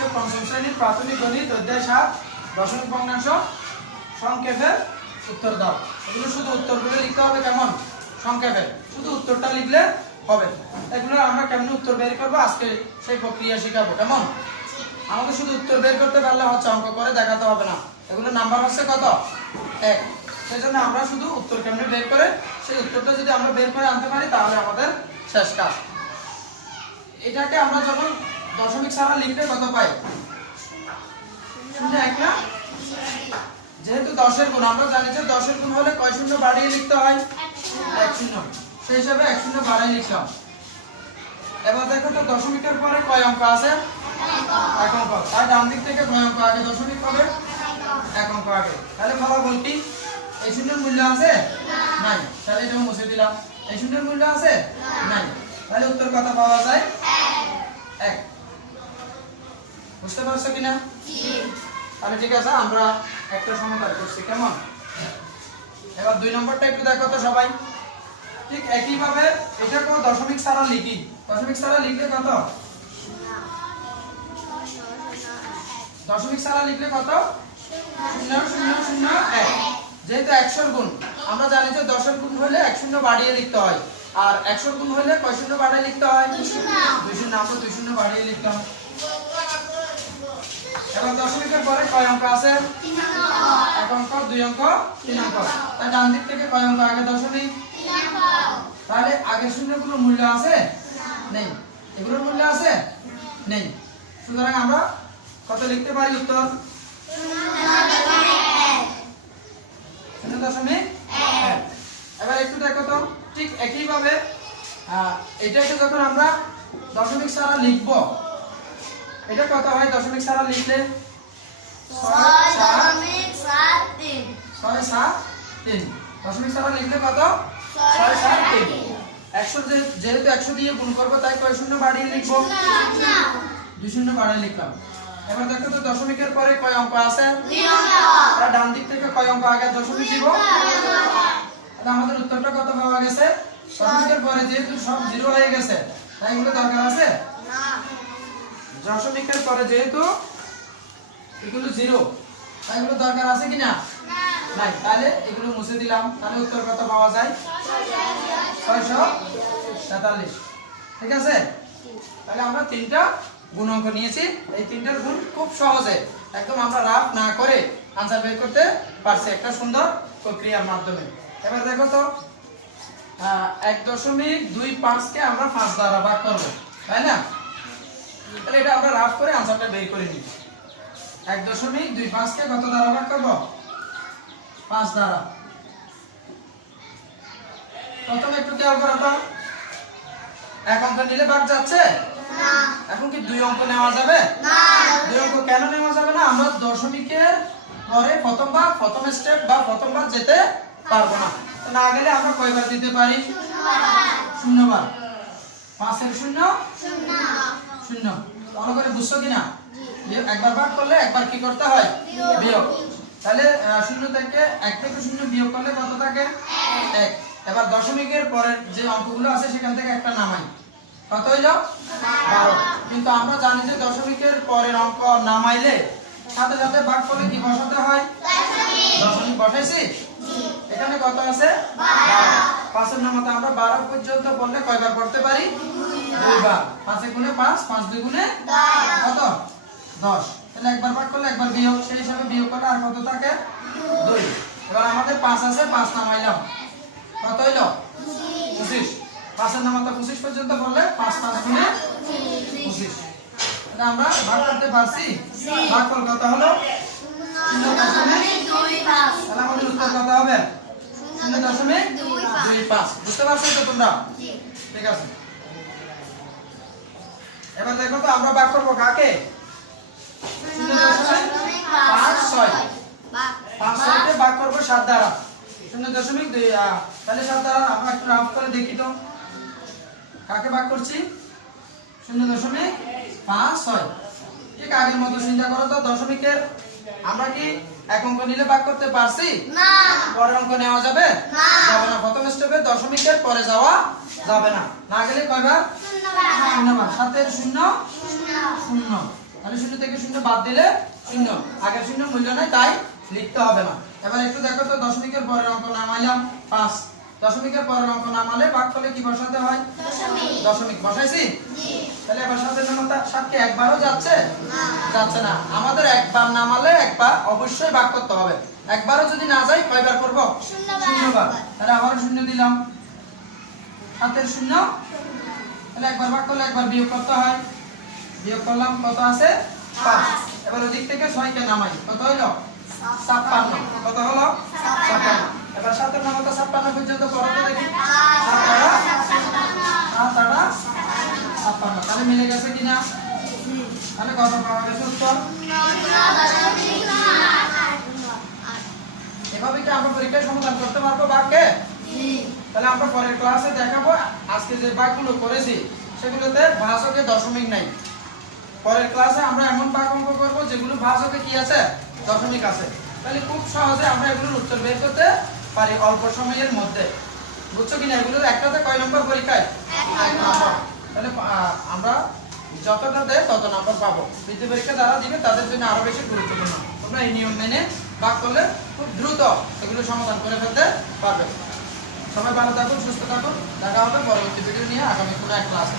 আজকে পঞ্চম শ্রেণীর প্রাথমিক গণিত অধ্যায় 7 দশমিক ভগ্নাংশ সংক্ষেপে উত্তর দাও। এগুলো শুধু উত্তরগুলো লিখতে হবে, কেমন সংক্ষেপে, শুধু উত্তরটা লিখলে হবে। এগুলো আমরা কেমনে উত্তর বের করব আজকে সেই প্রক্রিয়া শেখাবো। কেমন আমাদের শুধু উত্তর বের করতে পারলে হচ্ছে, অঙ্ক করে দেখাতে হবে না। এগুলো নাম্বার হচ্ছে কত 1। সেজন্য আমরা শুধু উত্তর কেমনে বের করে সেই উত্তরটা যদি আমরা বের করে আনতে পারি তাহলে আমাদের শেষ কাজ। এটাকে আমরা যখন দশমিক ছাড়া লিখলে কত পাই? 0 1 না? যেহেতু 10 এর গুণ, আমরা জানি যে 10 এর গুণ হলে কয় শূন্য বাড়িয়ে লিখতে হয়? 1 শূন্য। সেই হিসাবে 1 শূন্য বাড়িয়ে লিখলাম। এবার দেখো তো দশমিকের পরে কয় অঙ্ক আছে? 1 অঙ্ক। তাই ডান দিক থেকে কয় অঙ্ক আগে দশমিক হবে? 1 অঙ্ক আগে। তাহলে ফলাফল কি? এই শূন্যের মূল্য আছে? নাই। তাহলে এটা মুছে দিলাম। এই শূন্যের মূল্য আছে? নাই। তাহলে উত্তর কত পাওয়া যায়? 1। বুঝতে পারছো কিনা? তাহলে ঠিক আছে, আমরা একটা সমাধান করছি। কেমন? এবার 2 নম্বরটা একটু দেখো তো সবাই। ঠিক একই ভাবে এটাকেও দশমিক ছাড়া লিখি। দশমিক ছাড়া লিখলে কত? দশমিক ছাড়া লিখলে কত? 0 0 0 1। যেহেতু 100 এর গুণ, আমরা জানি যে 10 এর গুণ হলে 1 শূন্য বাড়িয়ে লিখতে হয়, আর 100 এর গুণ হলে কয় শূন্য বাড়িয়ে লিখতে হয়? 2 শূন্য। আমরা 2 শূন্য বাড়িয়ে লিখলাম। এবার দশমিকের পরে কয় অঙ্ক আছে? 3 অঙ্ক। 1 অঙ্ক, 2 অঙ্ক, 3 অঙ্ক। তাই ডান দিক থেকে কয় অঙ্ক আগে দশমিক? 3 অঙ্ক। তাহলে আগের শূন্যগুলোর মূল্য আছে? নেই। এগুলোর মূল্য আছে? নেই। সুতরাং আমরা কত লিখতে পারি উত্তর? 0.1। এবার একটু দেখো তো, ঠিক একই ভাবে এটাকে যখন আমরা দশমিক ছাড়া লিখব, এটা কত হয় দশমিক ছাড়া লিখলে? 6.73। 6 7 3। দশমিক ছাড়া লিখলে কত? 6 7 3। 100 যেহেতু 100 দিয়ে গুণ করব, তাই কয় শূন্য বাড়িয়ে লিখব? 2 শূন্য বাড়িয়ে লিখলাম। এবার দেখো তো দশমিকের পরে কয় অঙ্ক আছে? 2 অঙ্ক। তাহলে ডান দিক থেকে কয় অঙ্ক আগে দশমিক দিব? তাহলে আমাদের উত্তরটা কত পাওয়া গেছে? দশমিকের পরে যেহেতু সব 0 হয়ে গেছে, তাই এগুলো দরকার আছে না। দশমিকের পরে যেহেতু এগুলো 0, তাই এগুলো দরকার আছে কিনা? নাই। তাহলে এগুলো মুছে দিলাম। তাহলে উত্তর কত পাওয়া যায়? 643। ঠিক আছে? তাহলে আমরা 3টা গুণ অঙ্ক নিয়েছি। এই 3টার গুণ খুব সহজে একদম আমরা রাফ না করে আনসার বের করতে পারছি একটা সুন্দর প্রক্রিয়ার মাধ্যমে। এবার দেখো তো 1.25 কে আমরা 5 দ্বারা ভাগ করব, তাই না? তাহলে এটা আমরা রাফ করে আনসারটা বের করে নিই। 1.25 কে কত দ্বারা ভাগ করব? 5 দ্বারা। প্রথমে একটু খেয়াল করো তো, 1 অঙ্ক নিলে ভাগ যাচ্ছে না। এখন কি 2 অঙ্ক নেওয়া যাবে? না। 2 অঙ্ক কেন নেওয়া যাবে না? আমরা দশমিকের পরে প্রথমবার, প্রথম স্টেপ বা প্রথমবার যেতে পারবো না। তো না গেলে আমরা কয়বার দিতে পারি? 0 বার। 5 এর 0 0। ভালো করে বুঝছো কিনা? একবার ভাগ করলে একবার কি করতে হয়? বিয়োগ। তাহলে 0 থেকে 1 থেকে 0 বিয়োগ করলে কত থাকে? 1। এবার দশমিকের পরের যে অঙ্কগুলো আছে সেখান থেকে একটা নামাই, কত হইলো? 12। কিন্তু আমরা জানি যে দশমিকের পরের অঙ্ক নামাইলে সাথে সাথে ভাগ করলে কি বসাতে হয়? দশমিক বসাইছি। এখানে কত আছে? 12। 5 এর নামতে আমরা 12 পর্যন্ত বললে কয়বার পড়তে পারি? 2 বার। 5 এ গুণে 5, 5 2 গুণে কত? 10। তাহলে একবার ভাগ করলে একবার বিয়োগ, সেই হিসাবে বিয়োগ করলে আর কত থাকে? 2। এবার আমাদের 5 আছে, 5 নামাইলাম, কত হইলো? 25। 5 এর নামতে 25 পর্যন্ত বললে 5 5 গুণে 25। এটা আমরা ভাগ করতে পারছি। ভাগফল কত হলো? 0.25। তাহলে আমাদের উত্তর কত হবে? 0.25। বুঝতে পারছো তো তোমরা? ঠিক আছে। এবার দেখো তো আমরা ভাগ করব কাকে? 0.56। 5 6 কে ভাগ করব 7 দ্বারা। 0.2। তাহলে 7 দ্বারা আমরা একটু রাফ করে দেখি তো কাকে ভাগ করছি? 0.56। ঠিক আগের মতো চিন্তা করো তো, দশমিকের আমরা কি 1 অঙ্ক নিলে ভাগ করতে পারছি? না। পরের অঙ্ক নেওয়া যাবে? না। যাবে না। প্রথম স্টেপে দশমিকের পরে যাওয়া যাবে না। না গেলে কয়বার? 0 বার। 0 বার। 7 এর 0 0। তাহলে 0 থেকে 0 বাদ দিলে 0, আগের 0 মূল্য নাই, তাই লিখতে হবে না। এবার একটু দেখো তো, দশমিকের পরের অঙ্ক নামাইলাম 5, দশমিকের পরের অঙ্ক নামালে ভাগফলে কি বসাতে হয়? দশমিক বসাইছি। তাহলে এবার সাথে নামাতে সাথে একবারও যাচ্ছে যাচ্ছে না, আমাদের একবার নামালে একবার অবশ্যই ভাগ করতে হবে। একবারও যদি না যায় কয়বার করব? 0 বার। তাহলে আবার 0 দিলাম, সাতের 0, তাহলে একবার ভাগ করলে একবার বিয়োগ করতে হয়, বিয়োগ করলাম, কত আছে? 5। এবার ওদিক থেকে 6 কে নামাই, কত হলো? 56। কত হলো? 56। এবার সাতের নামাতে 56 পর্যন্ত পড়ো তো দেখি। 7 তাহলে মিলে গেছে কিনা? তাহলে কত পাওয়া গেছে উত্তর? এভাবে কি আমরা পরীক্ষায় সমাধান করতে পারবো ভাগকে? তাহলে আমরা পরের ক্লাসে দেখাবো, আজকে যে ভাগগুলো করেছি সেগুলোতে ভাজকে দশমিক নাই। পরের ক্লাসে আমরা এমন ভাগ অঙ্ক করব যেগুলো ভাজকে কি আছে? দশমিক আছে। তাহলে খুব সহজে আমরা এগুলোর উত্তর বের করতে পারি অল্প সময়ের মধ্যে। বুঝছো কিনা? এগুলোর একটাতে কয় নম্বর পরীক্ষায়? 1 নম্বর। তাহলে আমরা যতটা দেয় তত নম্বর পাবো। বৃত্তি পরীক্ষা যারা দিবে তাদের জন্য আরো বেশি গুরুত্বপূর্ণ। তোমরা এই নিয়ম মেনে ভাগ করলে খুব দ্রুত এগুলো সমাধান করে ফেলতে পারবে। সবাই ভালো থাকুন, সুস্থ থাকুন। দেখা হবে পরবর্তী ভিডিও নিয়ে আগামী কোনো এক ক্লাসে।